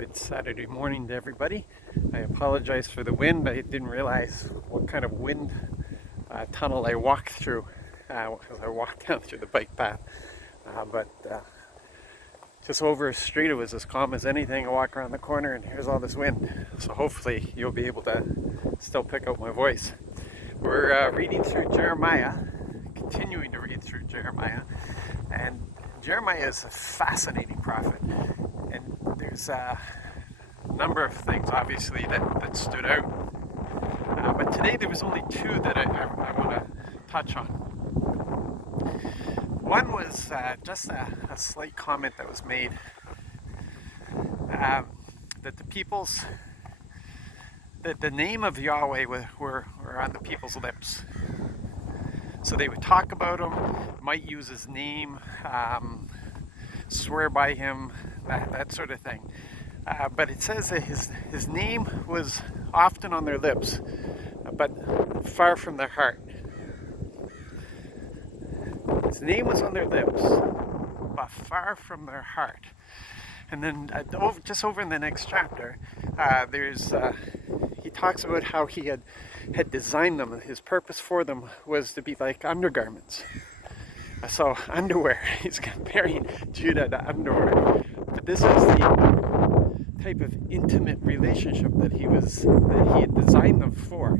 Good Saturday morning to everybody. I apologize for the wind. I didn't realize what kind of wind tunnel I walked through as I walked down through the bike path. But just over a street, it was as calm as anything. I walk around the corner and here's all this wind. So hopefully you'll be able to still pick out my voice. We're reading through Jeremiah, continuing to read through Jeremiah. And Jeremiah is a fascinating prophet. And there's a number of things, obviously, that stood out. But today there was only two that I want to touch on. One was just a slight comment that was made that the name of Yahweh were on the people's lips. So they would talk about him, might use his name, swear by him, that sort of thing. But it says that his name was often on their lips, but far from their heart. His name was on their lips, but far from their heart. And then just over in the next chapter, he talks about how he had designed them. His purpose for them was to be like undergarments. So underwear, he's comparing Judah to underwear. But this is the type of intimate relationship that he had designed them for.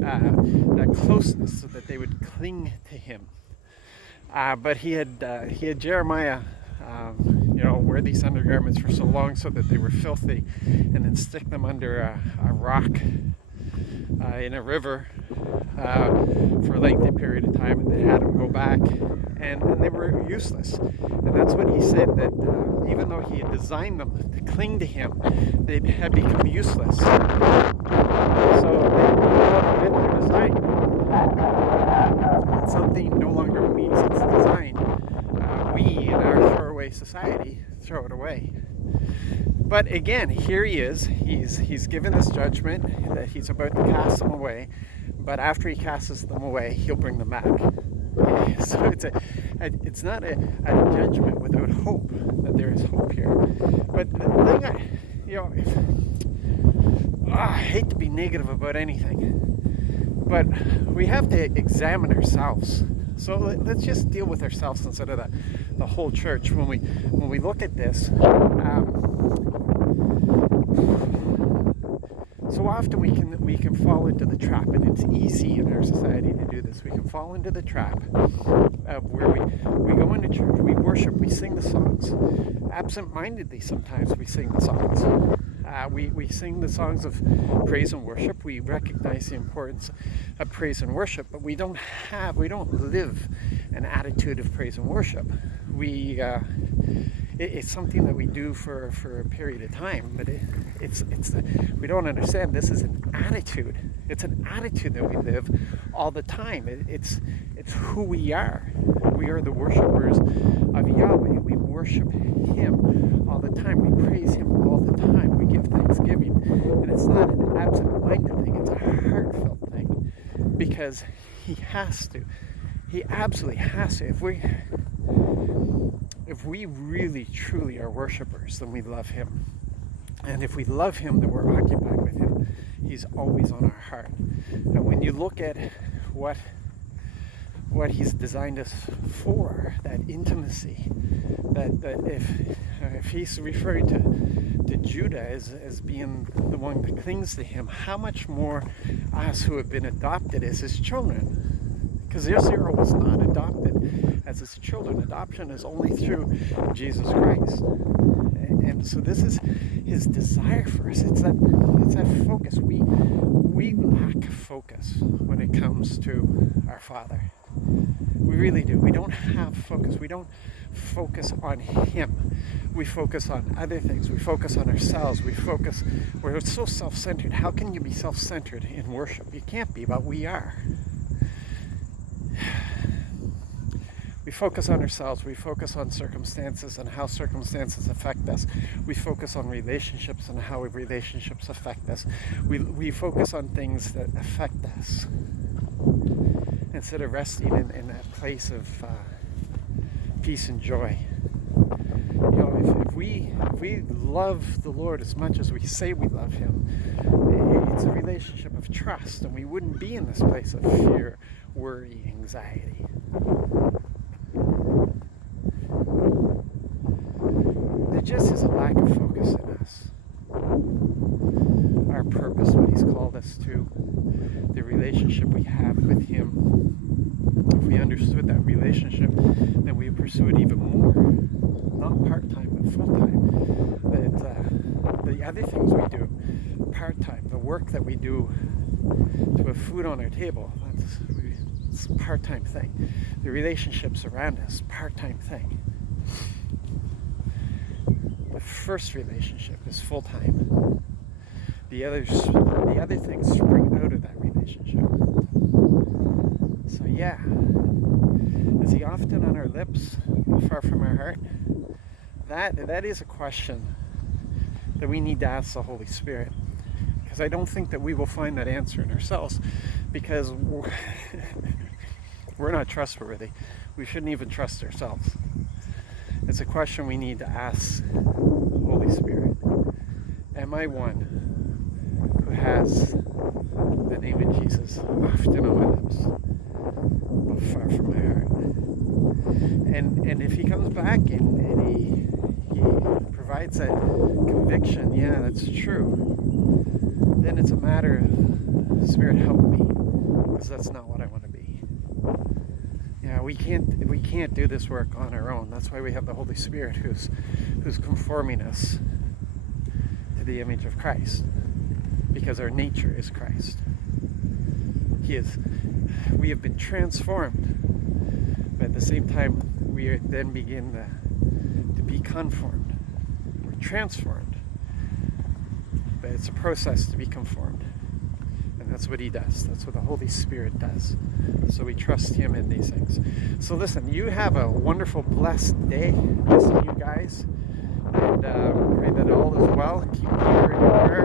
That closeness, so that they would cling to him. But he had Jeremiah wear these undergarments for so long so that they were filthy, and then stick them under a rock in a river for a lengthy period of time, and they had them go back, and they were useless. And that's what he said, that even though he had designed them to cling to him, they had become useless. So they no longer met their design. When something no longer meets its design, we in our throwaway society throw it away. But again, here he is. He's given this judgment that he's about to cast them away. But after he casts them away, he'll bring them back. So it's not a judgment without hope. That there is hope here. But the thing I hate to be negative about anything, but we have to examine ourselves. So let's just deal with ourselves instead of the whole church. When we look at this, so often we can fall into the trap, and it's easy in our society to do this. We can fall into the trap of where we go into church, we worship, we sing the songs. Absent-mindedly, sometimes we sing the songs. We sing the songs of praise and worship. We recognize the importance of praise and worship, but we don't live an attitude of praise and worship. It's something that we do for a period of time, but we don't understand this is an attitude. It's an attitude that we live all the time. It's who we are. We are the worshipers of Yahweh. We worship him all the time. We praise him all the time. We give thanksgiving. And it's not an absent-minded thing. It's a heartfelt thing. Because he has to. He absolutely has to. If we really, truly are worshipers, then we love him. And if we love him, then we're occupied with him. He's always on our heart. And when you look at what he's designed us for, that intimacy, that if he's referring to Judah as being the one that clings to him, how much more us who have been adopted as his children? Because Israel was not adopted as his children. Adoption is only through Jesus Christ. And so this is his desire for us. It's that focus. We lack focus when it comes to our Father. We really do. We don't have focus. We don't focus on him. We focus on other things. We focus on ourselves. We're so self-centered. How can you be self-centered in worship? You can't be, but we are. We focus on ourselves. We focus on circumstances and how circumstances affect us. We focus on relationships and how relationships affect us. We focus on things that affect us instead of resting in that place of peace and joy. If we if we love the Lord as much as we say we love him, it's a relationship of trust, and we wouldn't be in this place of fear, worry, anxiety. There just is a lack of focus in us. Our purpose, what he's called us to, the relationship we have with him. If we understood that relationship, then we would pursue it even more. Not part-time, but full-time. That the other things we do, part-time, the work that we do to have food on our table, it's a part-time thing. The relationships around us, part-time thing. The first relationship is full-time. The other things spring out of that relationship. So yeah, is he often on our lips, far from our heart? That is a question that we need to ask the Holy Spirit, because I don't think that we will find that answer in ourselves, because we're not trustworthy. We shouldn't even trust ourselves. It's a question we need to ask the Holy Spirit. Am I one who has the name of Jesus often on my lips, but far from my heart? And if he comes back and he provides that conviction, yeah, that's true, then it's a matter of, Spirit, help me, because that's not what I want to be. Yeah, we can't do this work on our own. That's why we have the Holy Spirit who's conforming us to the image of Christ, because our nature is Christ. We have been transformed, but at the same time we then begin to be conformed. We're transformed, but it's a process to be conformed, and that's what he does. That's what the Holy Spirit does. So we trust him in these things. So listen, you have a wonderful, blessed day. Listen, you guys, and pray that all is well. Keep Peter in your prayer.